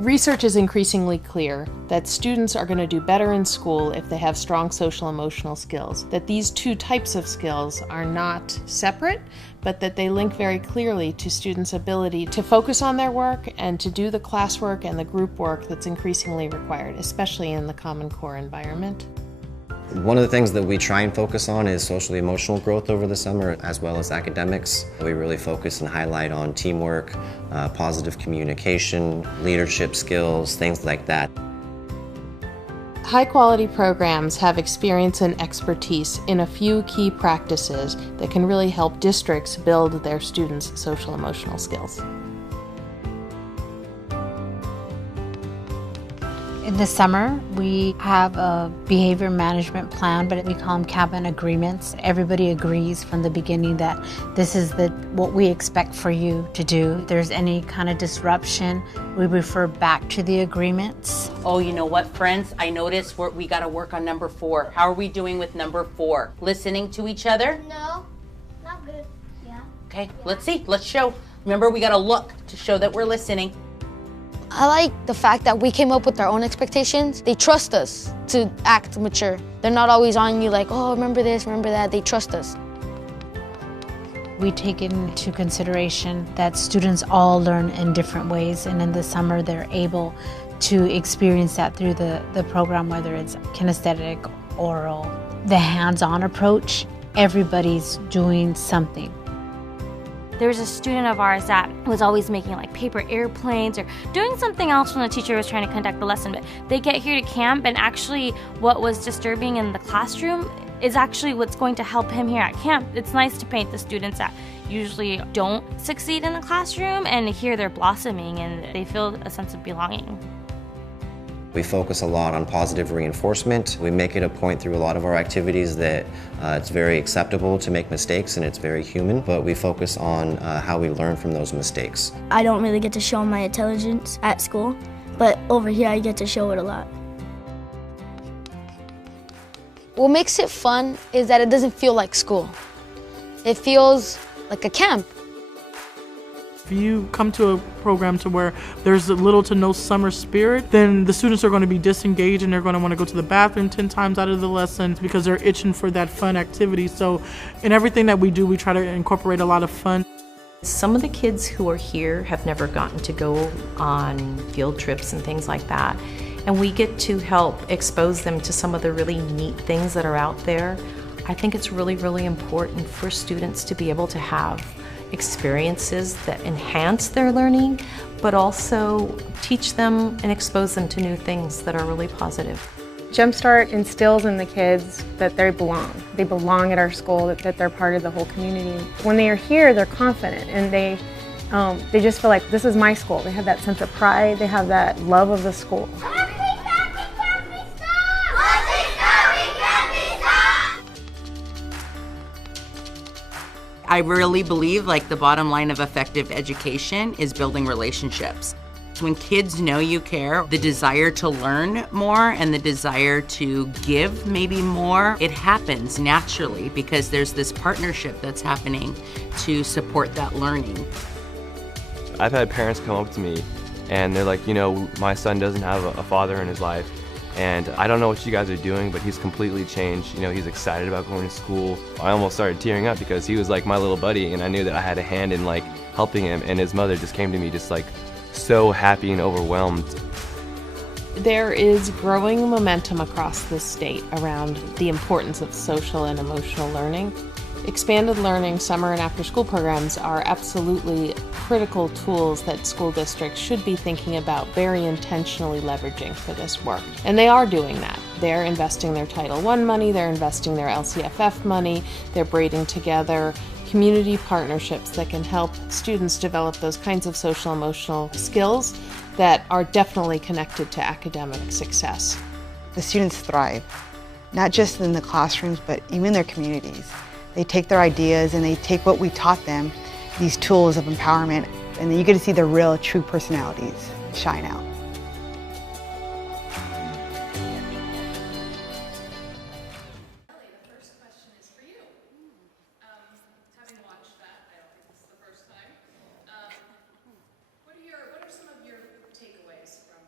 Research is increasingly clear that students are going to do better in school if they have strong social-emotional skills, that these two types of skills are not separate, but that they link very clearly to students' ability to focus on their work and to do the classwork and the group work that's increasingly required, especially in the Common Core environment. One of the things that we try and focus on is social-emotional growth over the summer, as well as academics. We really focus and highlight on teamwork, positive communication, leadership skills, things like that. High-quality programs have experience and expertise in a few key practices that can really help districts build their students' social-emotional skills. In the summer, we have a behavior management plan, but we call them cabin agreements. Everybody agrees from the beginning that this is what we expect for you to do. If there's any kind of disruption, we refer back to the agreements. Oh, you know what, friends? I noticed we got to work on number 4. How are we doing with number 4? Listening to each other? No, not good. Yeah. Okay, yeah. Let's see. Let's show. Remember, we got to look to show that we're listening. I like the fact that we came up with our own expectations. They trust us to act mature. They're not always on you like, oh, remember this, remember that. They trust us. We take into consideration that students all learn in different ways, and in the summer they're able to experience that through the program, whether it's kinesthetic, oral, the hands-on approach. Everybody's doing something. There was a student of ours that was always making like paper airplanes or doing something else when the teacher was trying to conduct the lesson, but they get here to camp, and actually what was disturbing in the classroom is actually what's going to help him here at camp. It's nice to paint the students that usually don't succeed in the classroom, and here they're blossoming and they feel a sense of belonging. We focus a lot on positive reinforcement. We make it a point through a lot of our activities that it's very acceptable to make mistakes and it's very human, but we focus on how we learn from those mistakes. I don't really get to show my intelligence at school, but over here I get to show it a lot. What makes it fun is that it doesn't feel like school. It feels like a camp. If you come to a program to where there's little to no summer spirit, then the students are going to be disengaged and they're going to want to go to the bathroom 10 times out of the lessons because they're itching for that fun activity. So in everything that we do, we try to incorporate a lot of fun. Some of the kids who are here have never gotten to go on field trips and things like that. And we get to help expose them to some of the really neat things that are out there. I think it's really, really important for students to be able to have experiences that enhance their learning, but also teach them and expose them to new things that are really positive. Jumpstart instills in the kids that they belong. They belong at our school, that they're part of the whole community. When they are here, they're confident and they just feel like this is my school. They have that sense of pride, they have that love of the school. I really believe like the bottom line of effective education is building relationships. When kids know you care, the desire to learn more and the desire to give maybe more, it happens naturally because there's this partnership that's happening to support that learning. I've had parents come up to me and they're like, you know, my son doesn't have a father in his life. And I don't know what you guys are doing, but he's completely changed. You know, he's excited about going to school. I almost started tearing up because he was like my little buddy and I knew that I had a hand in like helping him, and his mother just came to me just like so happy and overwhelmed. There is growing momentum across the state around the importance of social and emotional learning. Expanded learning, summer and after school programs are absolutely critical tools that school districts should be thinking about very intentionally leveraging for this work. And they are doing that. They're investing their Title I money, they're investing their LCFF money, they're braiding together community partnerships that can help students develop those kinds of social emotional skills that are definitely connected to academic success. The students thrive, not just in the classrooms, but even in their communities. They take their ideas and they take what we taught them, these tools of empowerment, and then you get to see their real, true personalities shine out. What are some of your takeaways from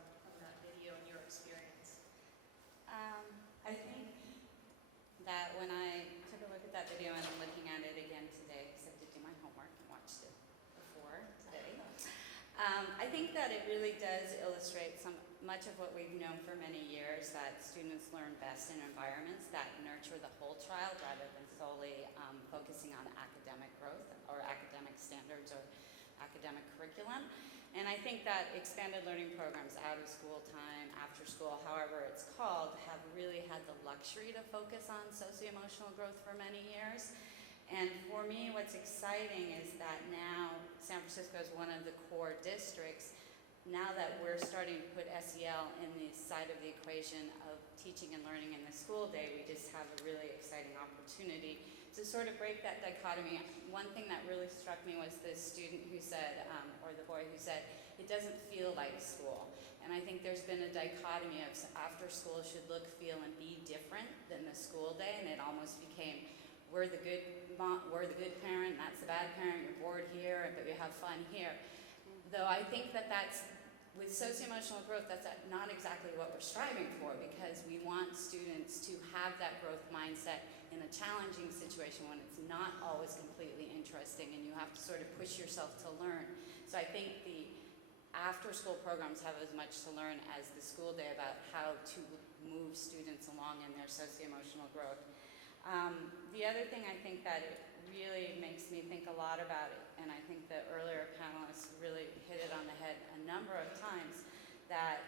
think that it really does illustrate much of what we've known for many years, that students learn best in environments that nurture the whole child rather than solely focusing on academic growth or academic standards or academic curriculum. And I think that expanded learning programs, out of school time, after school, however it's called, have really had the luxury to focus on socio-emotional growth for many years. And for me, what's exciting is that now San Francisco is one of the core districts. Now that we're starting to put SEL in the side of the equation of teaching and learning in the school day, we just have a really exciting opportunity to sort of break that dichotomy. One thing that really struck me was the student who said, or the boy who said, it doesn't feel like school. And I think there's been a dichotomy of after school should look, feel, and be different than the school day, and it almost became, we're the good mom, we're the good parent, that's the bad parent, you're bored here, but you have fun here. Though I think that that's, with socio-emotional growth, that's not exactly what we're striving for, because we want students to have that growth mindset in a challenging situation when it's not always completely interesting and you have to sort of push yourself to learn. So I think the after-school programs have as much to learn as the school day about how to move students along in their socio-emotional growth. The other thing I think that it really makes me think a lot about it, and I think the earlier panelists really hit it on the head a number of times, that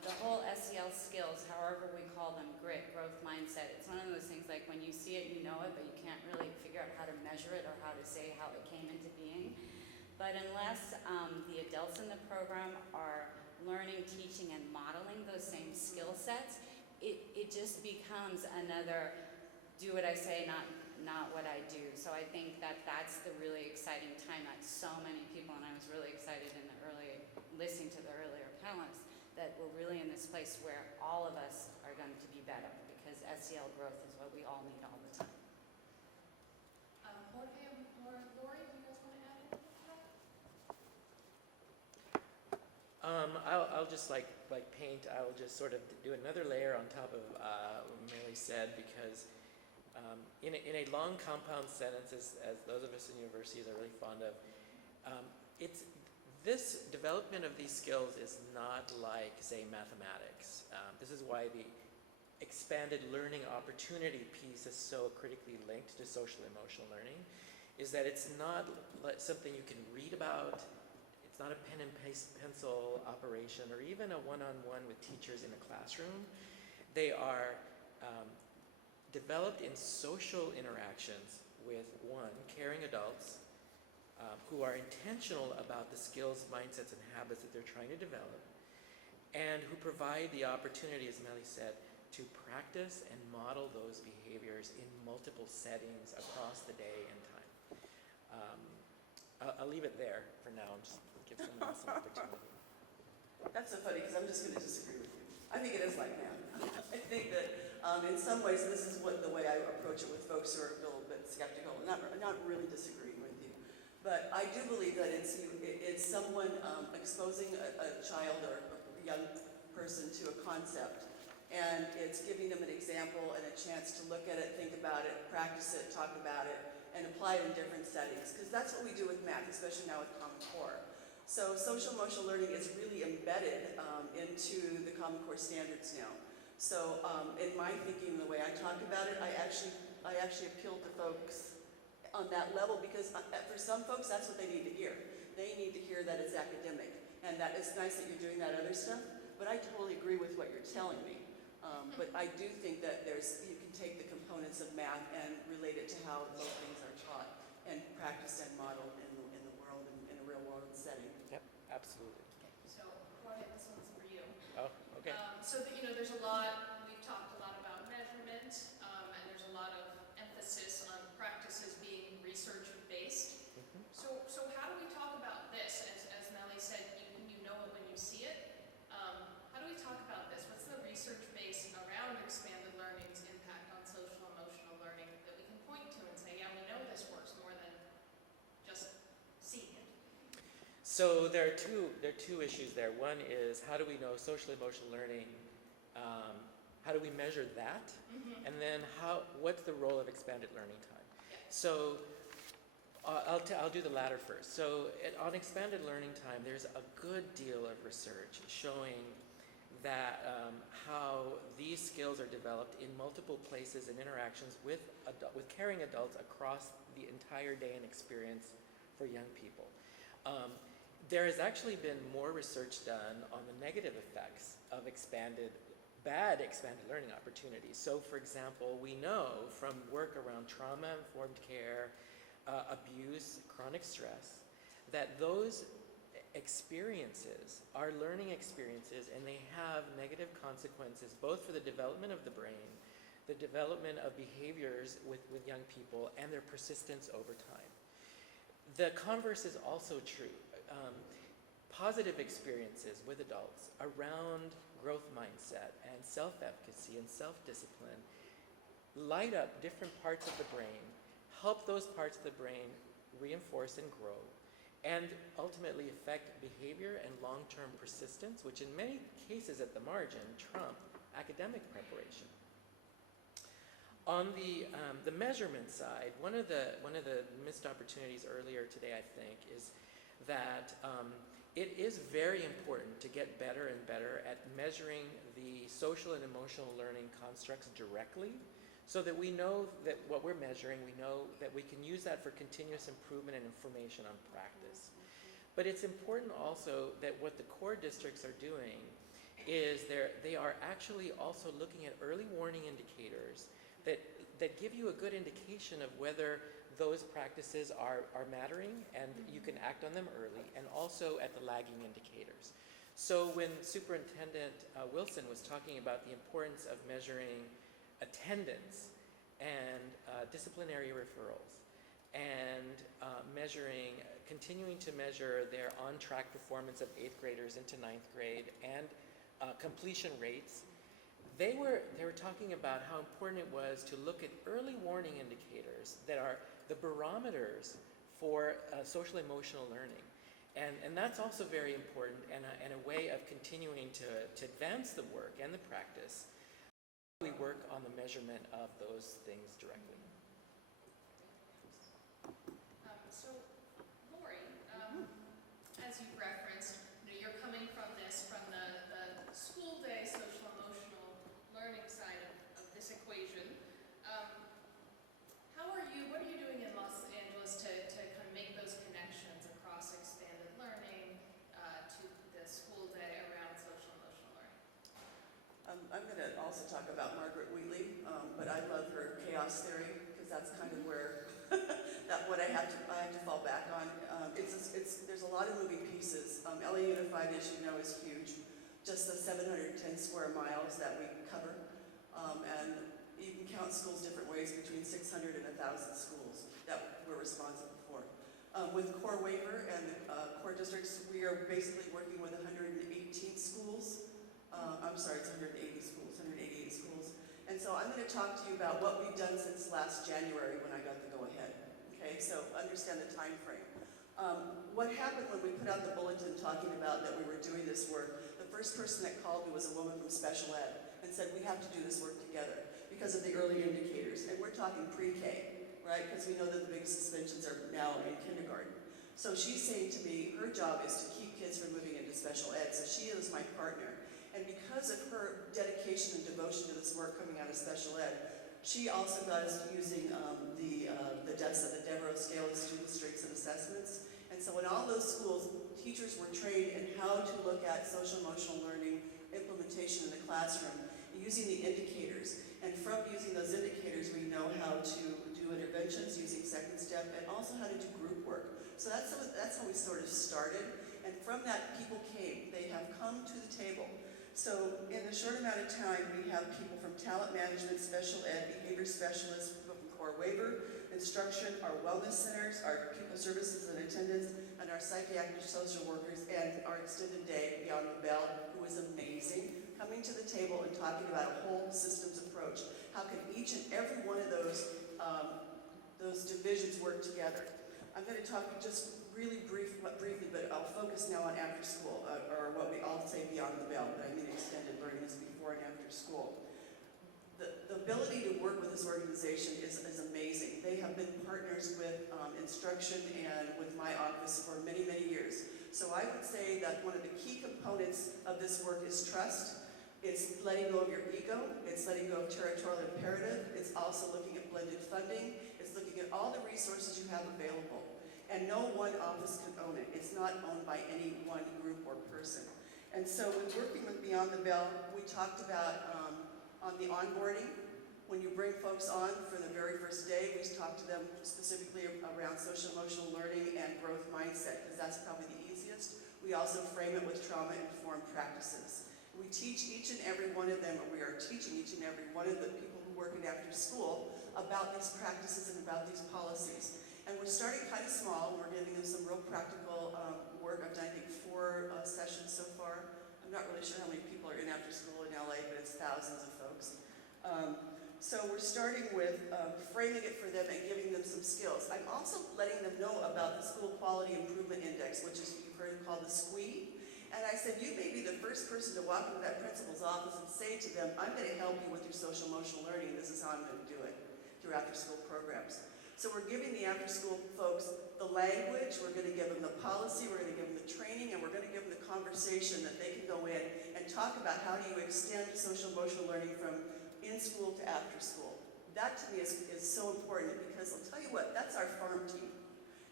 the whole SEL skills, however we call them, grit, growth mindset, it's one of those things like when you see it, you know it, but you can't really figure out how to measure it or how to say how it came into being. But unless the adults in the program are learning, teaching, and modeling those same skill sets, it just becomes another do what I say, not what I do. So I think that that's the really exciting time that so many people, and I was really excited in the listening to the earlier panelists, that we're really in this place where all of us are going to be better, because SEL growth is what we all need all the time. Jorge or Lori, do you guys want to add anything to that? I'll just like paint, I'll just sort of do another layer on top of what Mele said, because in a long compound sentence, as those of us in universities are really fond of, this development of these skills is not like, say, mathematics. This is why the expanded learning opportunity piece is so critically linked to social emotional learning, is that it's not something you can read about. It's not a pen and pencil operation, or even a one-on-one with teachers in a classroom. They are developed in social interactions with, one, caring adults who are intentional about the skills, mindsets, and habits that they're trying to develop, and who provide the opportunity, as Mele said, to practice and model those behaviors in multiple settings across the day and time. I'll leave it there for now and just give someone else an opportunity. That's so funny, because I'm just going to disagree with you. I think it is like that. I think that in some ways this is the way I approach it with folks who are a little bit skeptical. I'm not really disagreeing with you. But I do believe that it's someone exposing a child or a young person to a concept, and it's giving them an example and a chance to look at it, think about it, practice it, talk about it, and apply it in different settings. Because that's what we do with math, especially now with Common Core. So social emotional learning is really embedded into the Common Core standards now. So in my thinking, the way I talk about it, I actually appeal to folks on that level, because for some folks, that's what they need to hear. They need to hear that it's academic, and that it's nice that you're doing that other stuff, but I totally agree with what you're telling me. But I do think that you can take the components of math and relate it to how those things are taught and practiced and modeled in the world, in a real world setting. Yep, absolutely. Okay, so Jorge, this one's for you. Oh, okay. So there's a lot, we've talked a lot about measurement, and there's a lot of emphasis on practices being research-based. Mm-hmm. So how do we talk about this? As Mele said, you know it when you see it. How do we talk about this? What's the research base around expanded learning's impact on social emotional learning that we can point to and say, yeah, we know this works more than just seeing it? So there are two issues there. One is, how do we know social emotional learning? How do we measure that? Mm-hmm. And then what's the role of expanded learning time? Yeah. So I'll do the latter first. So on expanded learning time, there's a good deal of research showing that how these skills are developed in multiple places and interactions with caring adults across the entire day and experience for young people. There has actually been more research done on the negative effects of bad expanded learning opportunities. So for example, we know from work around trauma-informed care, abuse, chronic stress, that those experiences are learning experiences, and they have negative consequences both for the development of the brain, the development of behaviors with young people, and their persistence over time. The converse is also true. Positive experiences with adults around growth mindset and self-efficacy and self-discipline light up different parts of the brain, help those parts of the brain reinforce and grow, and ultimately affect behavior and long-term persistence, which in many cases at the margin trump academic preparation. On the measurement side, one of the missed opportunities earlier today, I think, is that it is very important to get better and better at measuring the social and emotional learning constructs directly, so that we know that what we're measuring, we know that we can use that for continuous improvement and information on practice. But it's important also that what the core districts are doing is they are actually also looking at early warning indicators that give you a good indication of whether those practices are mattering and you can act on them early, and also at the lagging indicators. So when Superintendent Wilson was talking about the importance of measuring attendance and disciplinary referrals, and continuing to measure their on-track performance of 8th graders into 9th grade and completion rates, they were talking about how important it was to look at early warning indicators that are the barometers for social emotional learning. And that's also very important, and a way of continuing to advance the work and the practice. We work on the measurement of those things directly. So, Lori, as you referenced, you're coming from the school day social emotional learning side of this equation. What are you doing in Los Angeles to kind of make those connections across expanded learning to the school day around social emotional learning? I'm going to also talk about Margaret Wheatley, but I love her chaos theory, because that's kind of where what I have to fall back on. There's a lot of moving pieces. LA Unified, as you know, is huge. Just the 710 square miles that we cover, and you can count schools different ways, between 600 and 1,000 schools that we're responsible for. With core waiver and core districts, we are basically working with 118 schools. I'm sorry, it's 188 schools. And so I'm going to talk to you about what we've done since last January when I got the go-ahead. Okay, so understand the time frame. What happened when we put out the bulletin talking about that we were doing this work, the first person that called me was a woman from special ed and said, we have to do this work together because of the early indicators. And we're talking pre-K, right? Because we know that the biggest suspensions are now in kindergarten. So she's saying to me, her job is to keep kids from moving into special ed. So she is my partner. And because of her dedication and devotion to this work coming out of special ed, she also does using the DESA, the Devereux Scale of Student Strengths and Assessments. And so in all those schools, teachers were trained in how to look at social emotional learning implementation in the classroom using the indicators. And from using those indicators, we know how to do interventions using second step, and also how to do group work. So that's how we sort of started. And from that, people came. They have come to the table. So in a short amount of time, we have people from talent management, special ed, behavior specialists, people from core waiver, instruction, our wellness centers, our pupil services and attendance, and our psychiatric social workers, and our extended day Beyond the Bell, who is amazing, coming to the table and talking about a whole systems approach. How can each and every one of those divisions work together? I'm going to talk just really briefly, but I'll focus now on after school, or what we all say Beyond the Bell, but I mean extended learning is before and after school. The ability to work with this organization is amazing. They have been partners with instruction and with my office for many, many years. So I would say that one of the key components of this work is trust. It's letting go of your ego. It's letting go of territorial imperative. It's also looking at blended funding. It's looking at all the resources you have available. And no one office can own it. It's not owned by any one group or person. And so when working with Beyond the Bell, we talked about on the onboarding, when you bring folks on for the very first day, we talk to them specifically around social emotional learning and growth mindset, because that's probably the easiest. We also frame it with trauma-informed practices. We teach each and every one of them, or we are teaching each and every one of the people who work at after school about these practices and about these policies. And we're starting kind of small. We're giving them some real practical work. I've done, I think, 4 sessions so far. I'm not really sure how many people are in after school in LA, but it's thousands of folks. So we're starting with framing it for them and giving them some skills. I'm also letting them know about the School Quality Improvement Index, which is, you've heard called the SQUI. And I said, you may be the first person to walk into that principal's office and say to them, I'm going to help you with your social emotional learning. This is how I'm going to do it through after school programs. So we're giving the after school folks the language, we're going to give them the policy, we're going to give them the training, and we're going to give them the conversation that they can go in and talk about how do you extend social emotional learning from in school to after school. That to me is so important, because I'll tell you what, that's our farm team.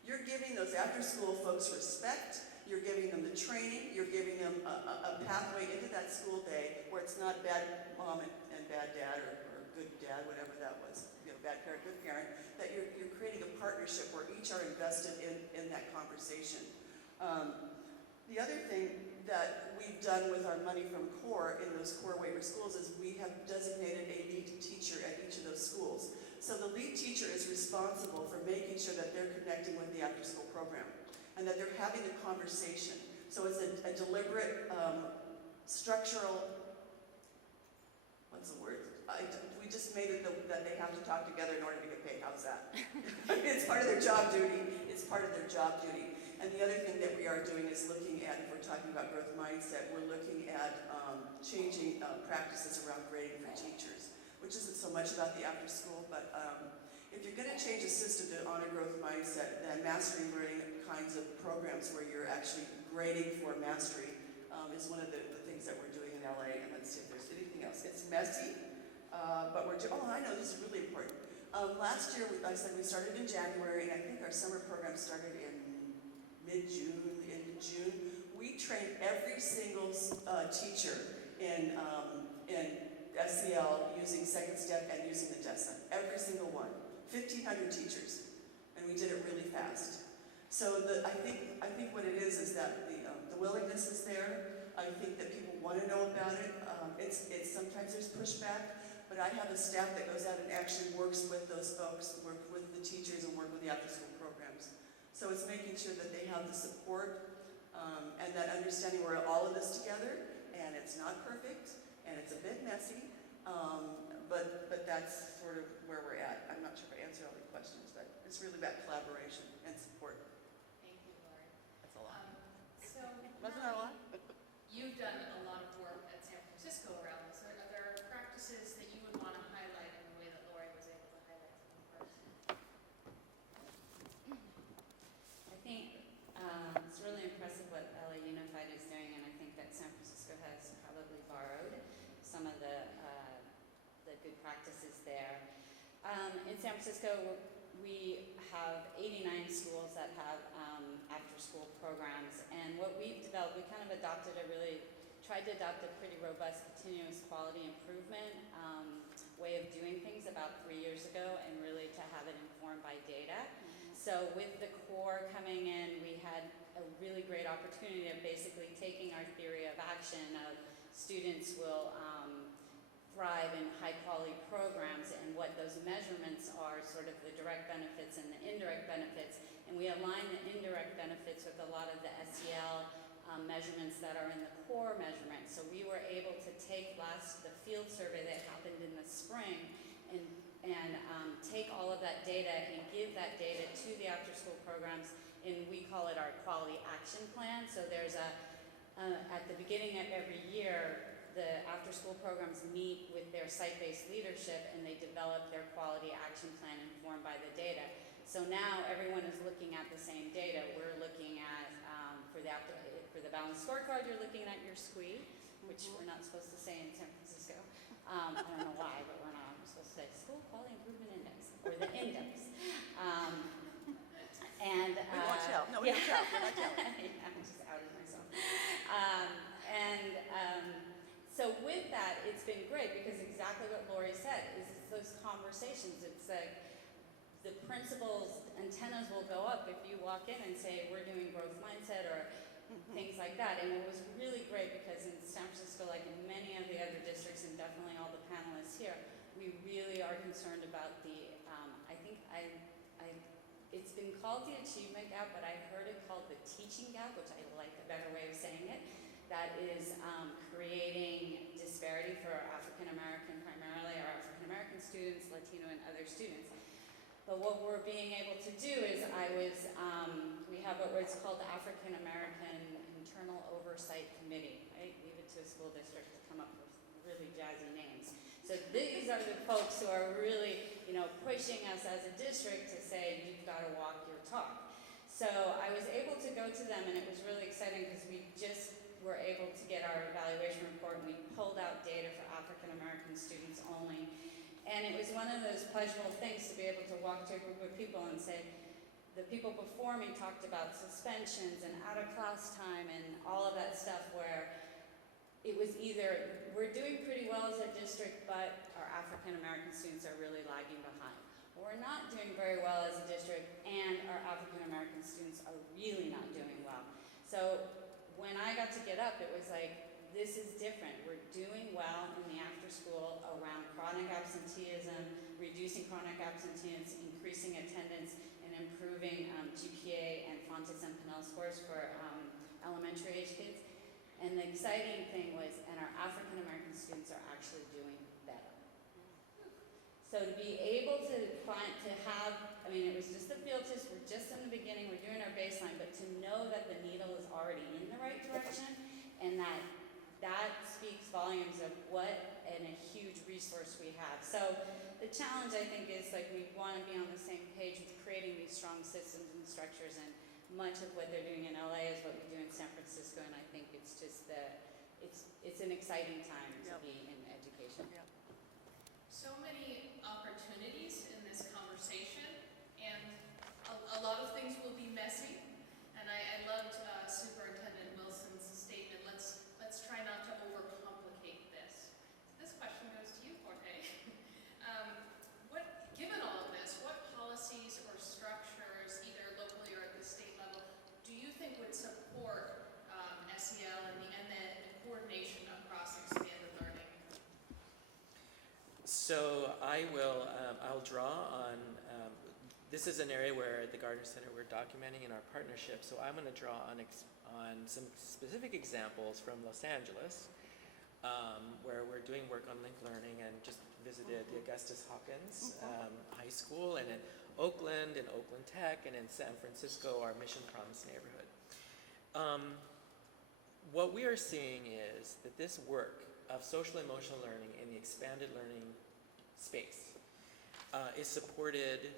You're giving those after school folks respect, you're giving them the training, you're giving them a pathway into that school day where it's not bad mom and bad dad, or good dad, whatever that was, bad parent, good parent, that you're creating a partnership where each are invested in that conversation. The other thing that we've done with our money from CORE in those CORE waiver schools is we have designated a lead teacher at each of those schools. So the lead teacher is responsible for making sure that they're connecting with the after-school program and that they're having a conversation. So it's a deliberate, structural, what's the word? We just made it that they have to talk together in order to get paid. How's that? It's part of their job duty. It's part of their job duty. And the other thing that we are doing is looking at, if we're talking about growth mindset, we're looking at changing practices around grading for teachers, which isn't so much about the after school, but if you're going to change a system to honor growth mindset, then mastery learning kinds of programs where you're actually grading for mastery is one of the things that we're doing in LA. And let's see if there's anything else. It's messy, but we're doing, oh, I know, this is really important. Last year, I said we started in January, and I think our summer program started in mid-June, into June. We trained every single teacher in SEL using Second Step and using the DESA. Every single one. 1,500 teachers. And we did it really fast. So I think what it is that the willingness is there. I think that people want to know about it. It's sometimes there's pushback, but I have a staff that goes out and actually works with those folks, work with the teachers, and work with the after-school programs. So it's making sure that they have the support and that understanding we're all in this together, and it's not perfect, and it's a bit messy, but that's sort of where we're at. I'm not sure if I answered all the questions, but it's really about collaboration and support. Thank you, Lori. That's a lot. So, wasn't that a lot? You've done a lot of work at San Francisco around this. Are there practices that you would want to highlight in the way that Lori was able to highlight them first? I think it's really impressive what LA Unified is doing, and I think that San Francisco has probably borrowed some of the good practices there. In San Francisco, we have 89 schools that have after-school programs, and what we've developed, we kind of tried to adopt a pretty robust continuous quality improvement way of doing things about 3 years ago, and really to have it informed by data. So with the core coming in, we had a really great opportunity of basically taking our theory of action of students will thrive in high-quality programs, and what those measurements are, sort of the direct benefits and the indirect benefits, and we align the indirect benefits with a lot of the SEL measurements that are in the core measurement. So we were able to take the field survey that happened in the spring and take all of that data and give that data to the after-school programs, and we call it our quality action plan. So there's at the beginning of every year, the after-school programs meet with their site-based leadership and they develop their quality action plan informed by the data. So now everyone is looking at the same data. We're looking at, for the balanced scorecard, you're looking at your SQUI, which we're not supposed to say in San Francisco. I don't know why, but we're not. We're supposed to say School Quality Improvement Index, or the index. And we won't tell. No, we don't tell. We're not telling. Yeah, I just outed myself. So with that, it's been great because exactly what Lori said is it's those conversations. It's like the principal's antennas will go up if you walk in and say, we're doing growth mindset or things like that. And it was really great because in San Francisco, like in many of the other districts and definitely all the panelists here, we really are concerned about the, it's been called the achievement gap, but I heard it called the teaching gap, which I like a better way of saying it. That is creating disparity for African American, primarily our African American students, Latino and other students. But what we're being able to do is we have what's called the African American Internal Oversight Committee, right? Leave it to a school district to come up with really jazzy names. So these are the folks who are really, pushing us as a district to say, you've got to walk your talk. So I was able to go to them and it was really exciting because we just were able to get our evaluation report and we pulled out data for African American students only. And it was one of those pleasurable things to be able to walk to a group of people and say, the people before me talked about suspensions and out of class time and all of that stuff where it was either we're doing pretty well as a district, but our African American students are really lagging behind. Or we're not doing very well as a district and our African American students are really not doing well. So when I got to get up, it was like, this is different. We're doing well in the after school around chronic absenteeism, reducing chronic absenteeism, increasing attendance, and improving GPA and Fontes and Pinnell scores for elementary age kids. And the exciting thing was, and our African American students are actually doing better. So to be able to have, it was just a field test, we're just in the beginning, we're doing our baseline, but to know that the needle is already in the right direction and that speaks volumes of what a huge resource we have. So the challenge, I think, is like we want to be on the same page with creating these strong systems and structures, and much of what they're doing in LA is what we do in San Francisco, and I think it's just it's an exciting time to be in education. So many opportunities in this conversation, and a lot of things will be messy, and I loved Superintendent Wilson's statement, let's try not to overcomplicate this. So this question goes to you, Jorge. Given all of this, what policies or structures, either locally or at the state level, do you think would support SEL and the coordination across expanded learning? So I'll draw on, this is an area where at the Gardner Center we're documenting in our partnership, so I'm going to draw on some specific examples from Los Angeles, where we're doing work on linked learning, and just visited the Augustus Hawkins High School, and in Oakland Tech, and in San Francisco, our Mission Promise neighborhood. What we are seeing is that this work of social emotional learning in the expanded learning space is supported,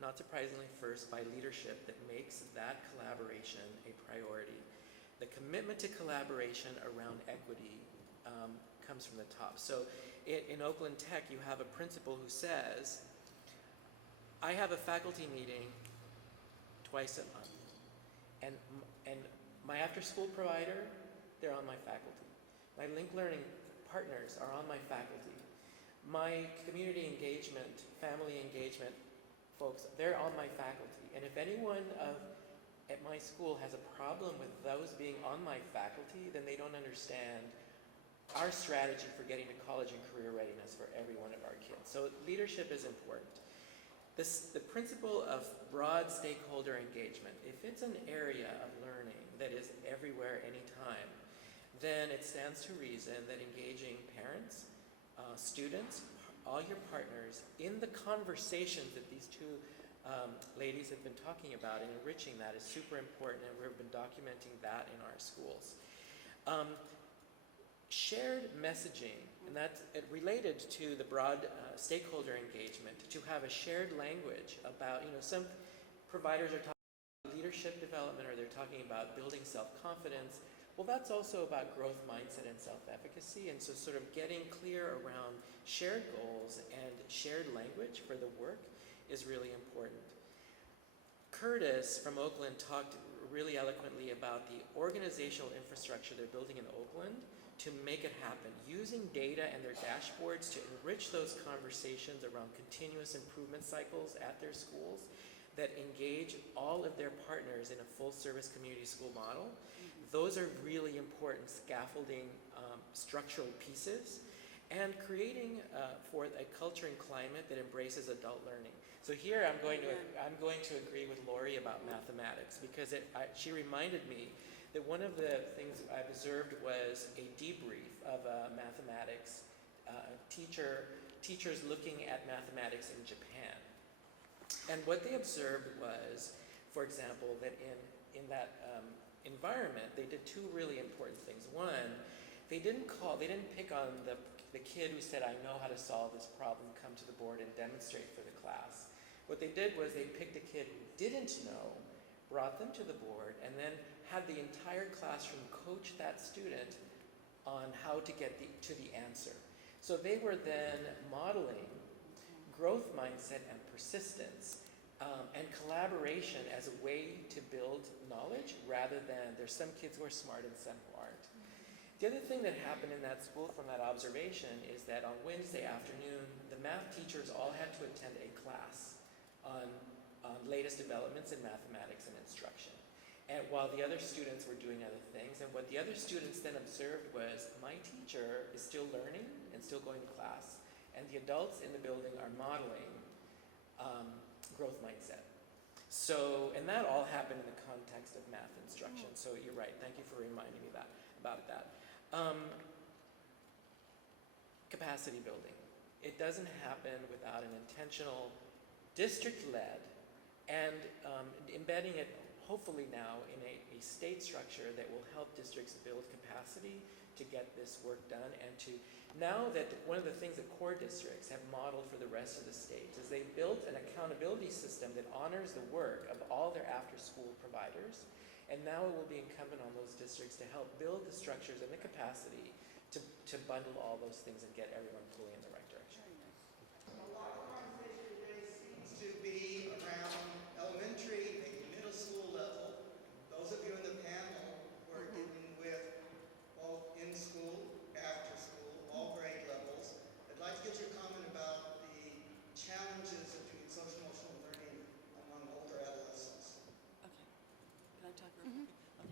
not surprisingly, first by leadership that makes that collaboration a priority. The commitment to collaboration around equity comes from the top. So in Oakland Tech, you have a principal who says, I have a faculty meeting twice a month, and my after-school provider, they're on my faculty. My linked learning partners are on my faculty. My community engagement, family engagement folks, they're on my faculty. And if anyone at my school has a problem with those being on my faculty, then they don't understand our strategy for getting to college and career readiness for every one of our kids. So leadership is important. The principle of broad stakeholder engagement, if it's an area of learning that is everywhere, anytime, then it stands to reason that engaging parents, students, all your partners in the conversations that these two ladies have been talking about and enriching that is super important, and we've been documenting that in our schools. shared messaging, and that's related to the broad stakeholder engagement, to have a shared language about, some providers are talking about leadership development, or they're talking about building self-confidence. Well, that's also about growth mindset and self-efficacy, and so sort of getting clear around shared goals and shared language for the work is really important. Curtis from Oakland talked really eloquently about the organizational infrastructure they're building in Oakland to make it happen, using data and their dashboards to enrich those conversations around continuous improvement cycles at their schools that engage all of their partners in a full-service community school model. Those are really important scaffolding structural pieces, and creating for a culture and climate that embraces adult learning. So here I'm going to agree with Lori about mathematics, because she reminded me that one of the things I observed was a debrief of a mathematics teachers looking at mathematics in Japan. And what they observed was, for example, that in that environment, they did two really important things. One, they didn't pick on the kid who said, I know how to solve this problem, come to the board and demonstrate for the class. What they did was they picked a kid who didn't know, brought them to the board, and then had the entire classroom coach that student on how to get to the answer. So they were then modeling growth mindset and persistence and collaboration as a way to build knowledge, rather than there's some kids who are smart and some who aren't. The other thing that happened in that school from that observation is that on Wednesday afternoon, the math teachers all had to attend a class on latest developments in mathematics and instruction, and while the other students were doing other things. And what the other students then observed was, my teacher is still learning and still going to class, and the adults in the building are modeling growth mindset. So, and that all happened in the context of math instruction. So you're right, thank you for reminding me about that. Capacity building. It doesn't happen without an intentional district-led and embedding it hopefully now in a state structure that will help districts build capacity to get this work done, and to, now that one of the things that core districts have modeled for the rest of the states is they've built an accountability system that honors the work of all their after-school providers, and now it will be incumbent on those districts to help build the structures and the capacity to bundle all those things and get everyone pulling in the right direction. A lot of conversation today seems to be around elementary, maybe middle school level. Those of you in the panel who are dealing with both in school, after school, all grade levels, I'd like to get your comment about the challenges of doing social-emotional learning among older adolescents. Okay. Can I talk real quick? Okay.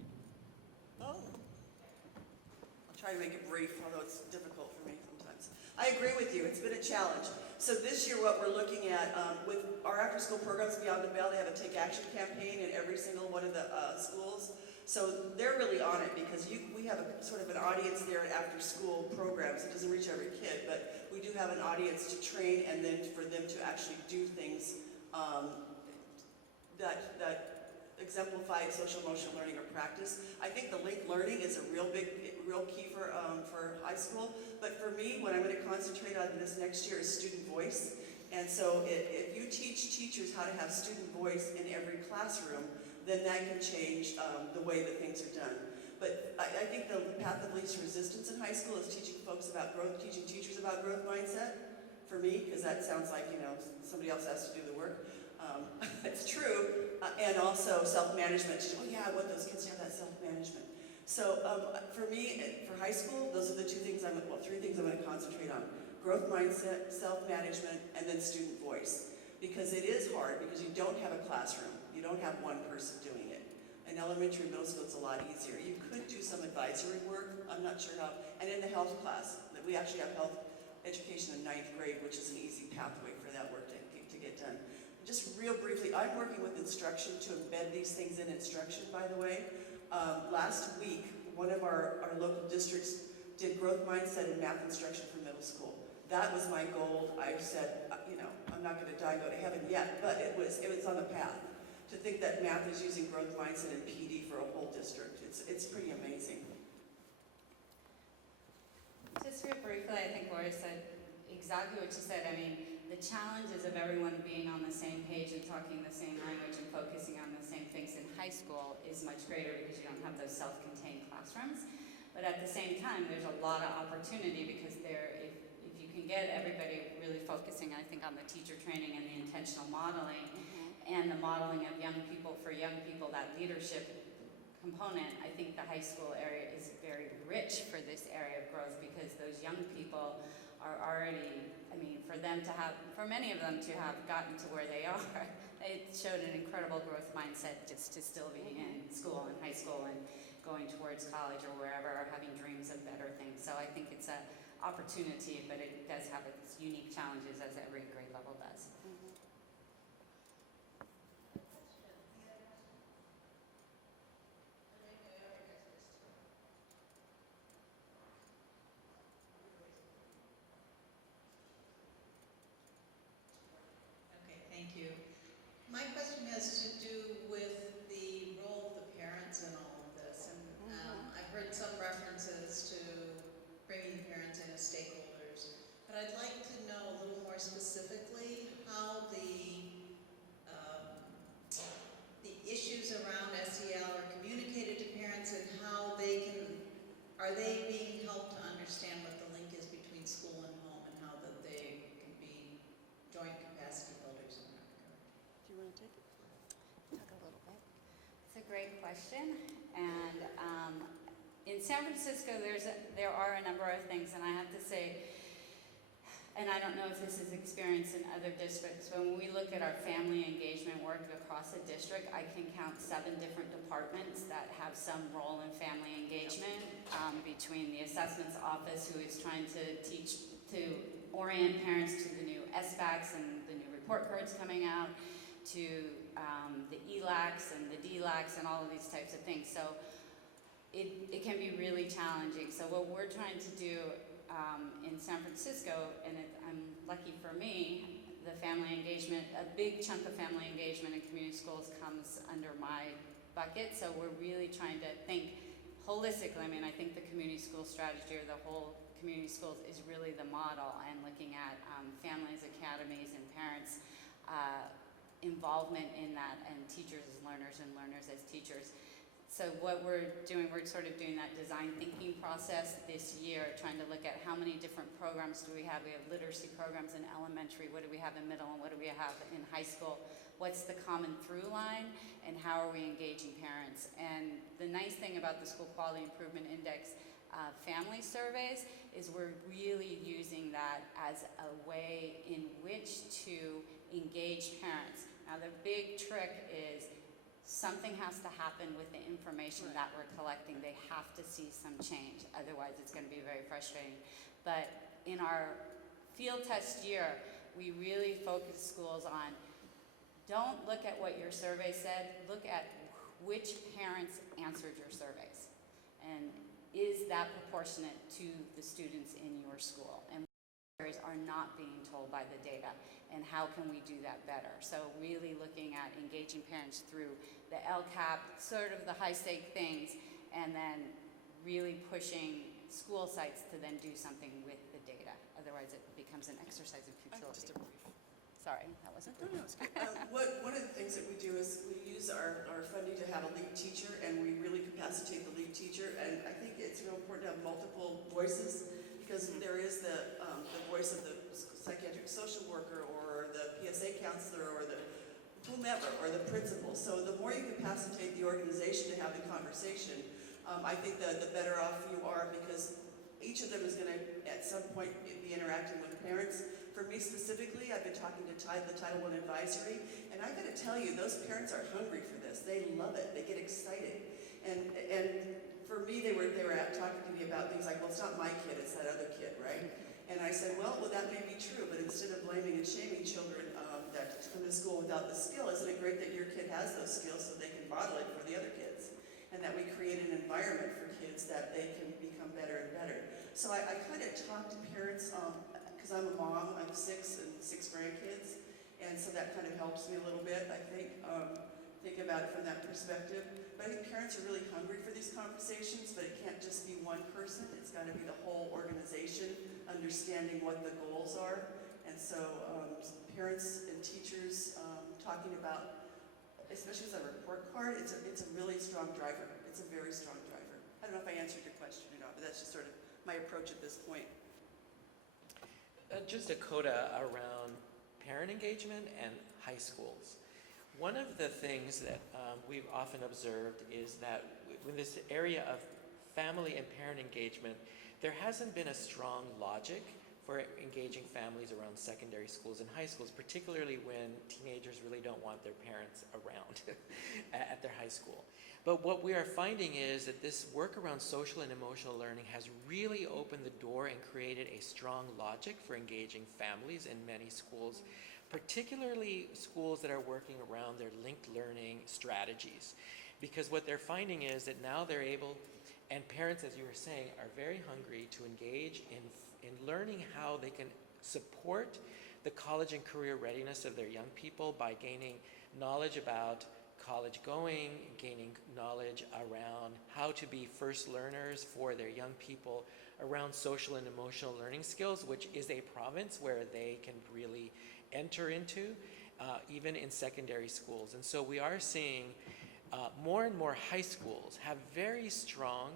Oh. I'll try to make it brief, although it's difficult for me sometimes. I agree with you. It's been a challenge. So this year what we're looking at with our after-school programs Beyond the Bell, they have a Take Action campaign in every single one of the schools. So they're really on it, because we have a sort of an audience there at after-school programs. It doesn't reach every kid, but we do have an audience to train, and then for them to actually do things that exemplify social-emotional learning or practice. I think the linked learning is a real key for high school. But for me, what I'm going to concentrate on this next year is student voice. And so if you teach teachers how to have student voice in every classroom, then that can change the way that things are done. But I think the path of least resistance in high school is teaching folks about growth, teaching teachers about growth mindset, for me, because that sounds like, somebody else has to do the work. It's true. And also self-management. Oh yeah, I want those kids to have that self-management. So for me, for high school, those are the three things I'm going to concentrate on. Growth mindset, self-management, and then student voice. Because it is hard, because you don't have a classroom. You don't have one person doing it. In elementary and middle school, it's a lot easier. You could do some advisory work. I'm not sure how. And in the health class, we actually have health education in 9th grade, which is an easy pathway for that work to get done. Just real briefly, I'm working with instruction to embed these things in instruction, by the way. Last week, one of our local districts did growth mindset in math instruction for middle school. That was my goal. I said, I'm not going to die and go to heaven yet, but it was on the path. To think that math is using growth mindset and PD for a whole district, it's pretty amazing. Just real briefly, I think Laura said exactly what you said. I mean, the challenges of everyone being on the same page and talking the same language and focusing on the same things in high school is much greater because you don't have those self-contained classrooms. But at the same time, there's a lot of opportunity because if you can get everybody really focusing, I think, on the teacher training and the intentional modeling and the modeling of young people for young people, that leadership component, I think the high school area is very rich for this area of growth because those young people are already, I mean, for many of them to have gotten to where they are, it showed an incredible growth mindset just to still be in school and high school and going towards college or wherever, or having dreams of better things. So I think it's an opportunity, but it does have its unique challenges as every grade level does. Thank you. My question has to do with the role of the parents in all of this. And I've heard some references to bringing parents in as stakeholders. But I'd like to know a little more specifically how the issues around SEL are communicated to parents and how are they being helped to understand what the link is between school and home and how that they can be joint capacity builders in that regard. Do you want to take it? Talk a little bit. It's a great question. And in San Francisco, there are a number of things, and I have to say, and I don't know if this is experienced in other districts, but when we look at our family engagement work across a district, I can count 7 different departments that have some role in family engagement, between the assessments office, who is trying to orient parents to the new SBACs and the new report cards coming out, to the ELACs and the DLACs and all of these types of things. So it can be really challenging. So what we're trying to do in San Francisco, and I'm lucky for me, the family engagement, a big chunk of family engagement in community schools comes under my bucket. So we're really trying to think holistically. I mean, I think the community school strategy, or the whole community schools, is really the model, and looking at families, academies, and parents' involvement in that, and teachers as learners and learners as teachers. So what we're doing, we're sort of doing that design thinking process this year, trying to look at how many different programs do we have. We have literacy programs in elementary, what do we have in middle, and what do we have in high school? What's the common through line, and how are we engaging parents? And the nice thing about the School Quality Improvement Index family surveys is we're really using that as a way in which to engage parents. Now the big trick is something has to happen with the information that we're collecting. They have to see some change, otherwise it's going to be very frustrating. But in our field test year, we really focus schools on, don't look at what your survey said, look at which parents answered your surveys. And is that proportionate to the students in your school? And are not being told by the data, and how can we do that better? So really looking at engaging parents through the LCAP, sort of the high-stake things, and then really pushing school sites to then do something with the data. Otherwise it becomes an exercise in futility. Just a brief. Sorry, that wasn't good. No, it's good. One of the things that we do is we use our funding to have a lead teacher, and we really capacitate the lead teacher, and I think it's real important to have multiple voices, because there is the voice of the psychiatric social worker, or the PSA counselor, or the whomever, or the principal. So the more you capacitate the organization to have the conversation, I think the better off you are, because each of them is going to, at some point, be interacting with parents. For me specifically, I've been talking to the Title I Advisory, and I got to tell you, those parents are hungry for this. They love it. They get excited. And for me, they were talking to me about things like, well, it's not my kid, it's that other kid, right? And I said, well, that may be true, but instead of blaming and shaming children that come to school without the skill, isn't it great that your kid has those skills so they can model it for the other kids? And that we create an environment for kids that they can become better and better. So I kind of talk to parents, because I'm a mom, I have 6 grandkids, and so that kind of helps me a little bit, I think. think about it from that perspective. But I think parents are really hungry for these conversations, but it can't just be one person. It's got to be the whole organization understanding what the goals are. And so parents and teachers talking about, especially as a report card, it's a really strong driver. It's a very strong driver. I don't know if I answered your question or not, but that's just sort of my approach at this point. Just a coda around parent engagement and high schools. One of the things that we've often observed is that in this area of family and parent engagement, there hasn't been a strong logic for engaging families around secondary schools and high schools, particularly when teenagers really don't want their parents around at their high school. But what we are finding is that this work around social and emotional learning has really opened the door and created a strong logic for engaging families in many schools, particularly schools that are working around their linked learning strategies. Because what they're finding is that now they're able, and parents, as you were saying, are very hungry to engage in learning how they can support the college and career readiness of their young people by gaining knowledge about college going, gaining knowledge around how to be first learners for their young people around social and emotional learning skills, which is a province where they can really enter into, even in secondary schools. And so we are seeing more and more high schools have very strong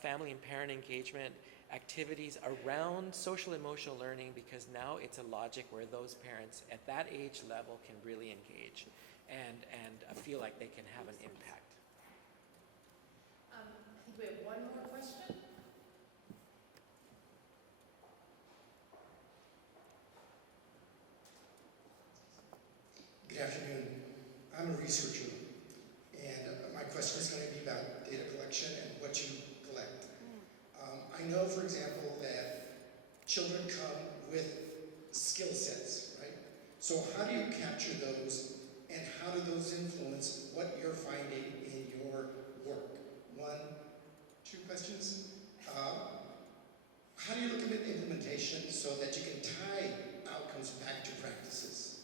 family and parent engagement activities around social emotional learning, because now it's a logic where those parents at that age level can really engage and feel like they can have an impact. I think we have one more question. Good afternoon. I'm a researcher, and my question is going to be about data collection and what you collect. I know, for example, that children come with skill sets, right? So how do you capture those, and how do those influence what you're finding in your work? 1, 2 questions. How do you look at implementation so that you can tie outcomes back to practices?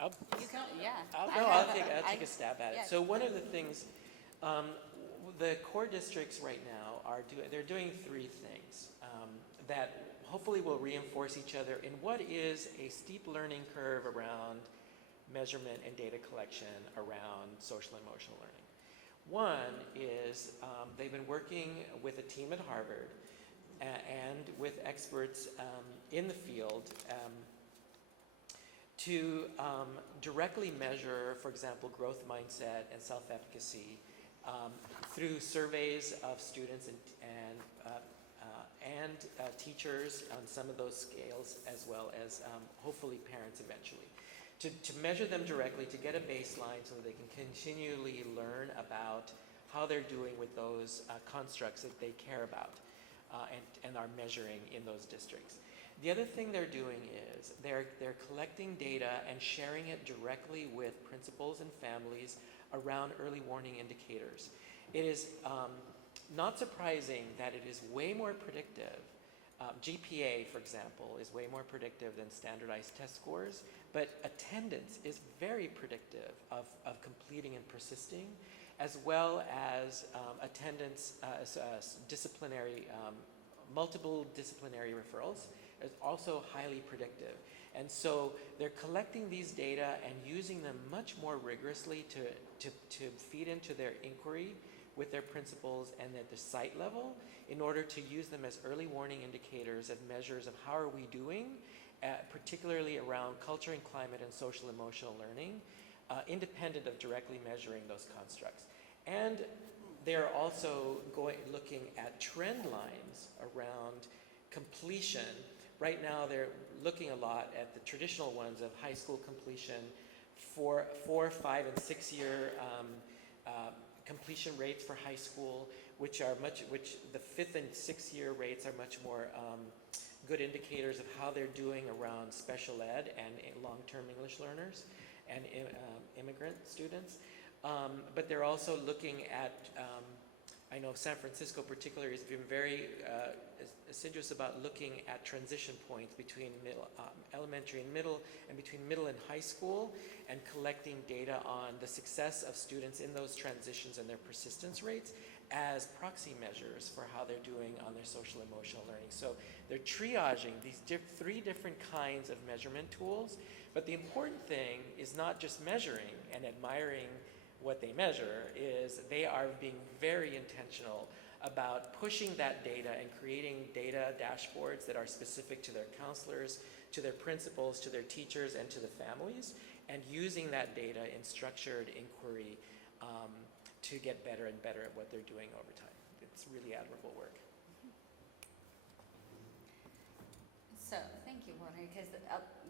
I'll take a stab at it. So one of the things, the core districts right now they're doing 3 things that hopefully will reinforce each other in what is a steep learning curve around measurement and data collection around social and emotional learning. One is they've been working with a team at Harvard and with experts in the field to directly measure, for example, growth mindset and self-efficacy through surveys of students and teachers on some of those scales, as well as hopefully parents eventually. To measure them directly, to get a baseline so that they can continually learn about how they're doing with those constructs that they care about and are measuring in those districts. The other thing they're doing is they're collecting data and sharing it directly with principals and families around early warning indicators. It is not surprising that it is way more predictive. GPA, for example, is way more predictive than standardized test scores, but attendance is very predictive of completing and persisting, as well as attendance, disciplinary, multiple disciplinary referrals is also highly predictive. And so they're collecting these data and using them much more rigorously to feed into their inquiry with their principals and at the site level in order to use them as early warning indicators of measures of how are we doing, particularly around culture and climate and social emotional learning, independent of directly measuring those constructs. And they're also looking at trend lines around completion. Right now they're looking a lot at the traditional ones of high school completion, 4, 5, and 6 year completion rates for high school, which the 5th and 6th year rates are much more good indicators of how they're doing around special ed and long-term English learners and immigrant students. But they're also looking at I know San Francisco particularly has been very assiduous about looking at transition points between elementary and middle, and between middle and high school, and collecting data on the success of students in those transitions and their persistence rates as proxy measures for how they're doing on their social emotional learning. So they're triaging these three different kinds of measurement tools, but the important thing is not just measuring and admiring what they measure, is they are being very intentional about pushing that data and creating data dashboards that are specific to their counselors, to their principals, to their teachers, and to the families, and using that data in structured inquiry to get better and better at what they're doing over time. It's really admirable work. So thank you, Jorge, because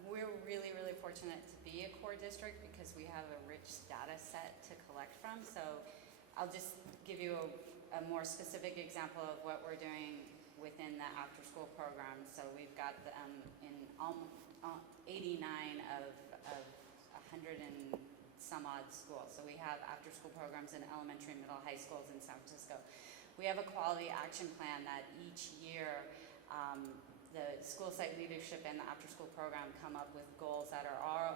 we're really, really fortunate to be a core district because we have a rich data set to collect from. So I'll just give you a more specific example of what we're doing within the after-school program. So we've got in 89 of 100 and some odd schools. So we have after-school programs in elementary, middle, high schools in San Francisco. We have a quality action plan that each year the school site leadership and the after-school program come up with goals that are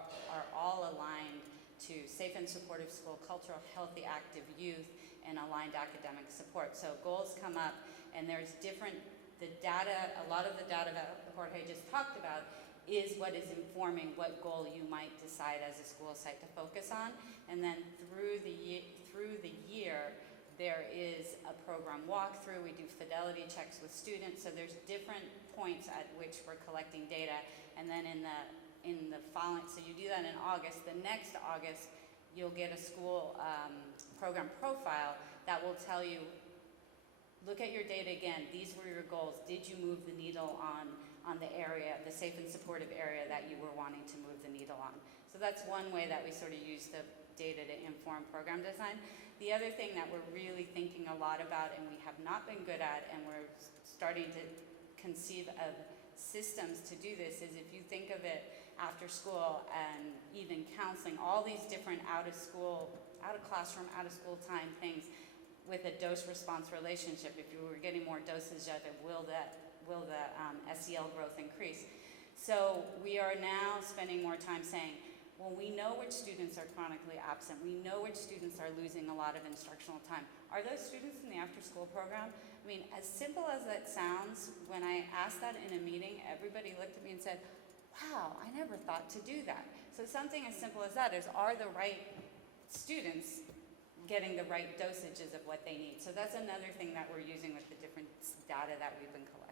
all aligned to safe and supportive school culture, healthy, active youth, and aligned academic support. So goals come up, and there's the data, a lot of the data that Jorge just talked about is what is informing what goal you might decide as a school site to focus on. And then through the year, there is a program walkthrough. We do fidelity checks with students. So there's different points at which we're collecting data. And then in the following, so you do that in August. The next August, you'll get a school program profile that will tell you, look at your data again. These were your goals. Did you move the needle on the area, the safe and supportive area that you were wanting to move the needle on? So that's one way that we sort of use the data to inform program design. The other thing that we're really thinking a lot about, and we have not been good at, and we're starting to conceive of systems to do this, is if you think of it after school and even counseling, all these different out of classroom, out of school time things with a dose-response relationship. If you were getting more dosage of it, will the SEL growth increase? So we are now spending more time saying, well, we know which students are chronically absent. We know which students are losing a lot of instructional time. Are those students in the after-school program? I mean, as simple as that sounds, when I asked that in a meeting, everybody looked at me and said, wow, I never thought to do that. So something as simple as that is, are the right students getting the right dosages of what they need? So that's another thing that we're using with the different data that we've been collecting.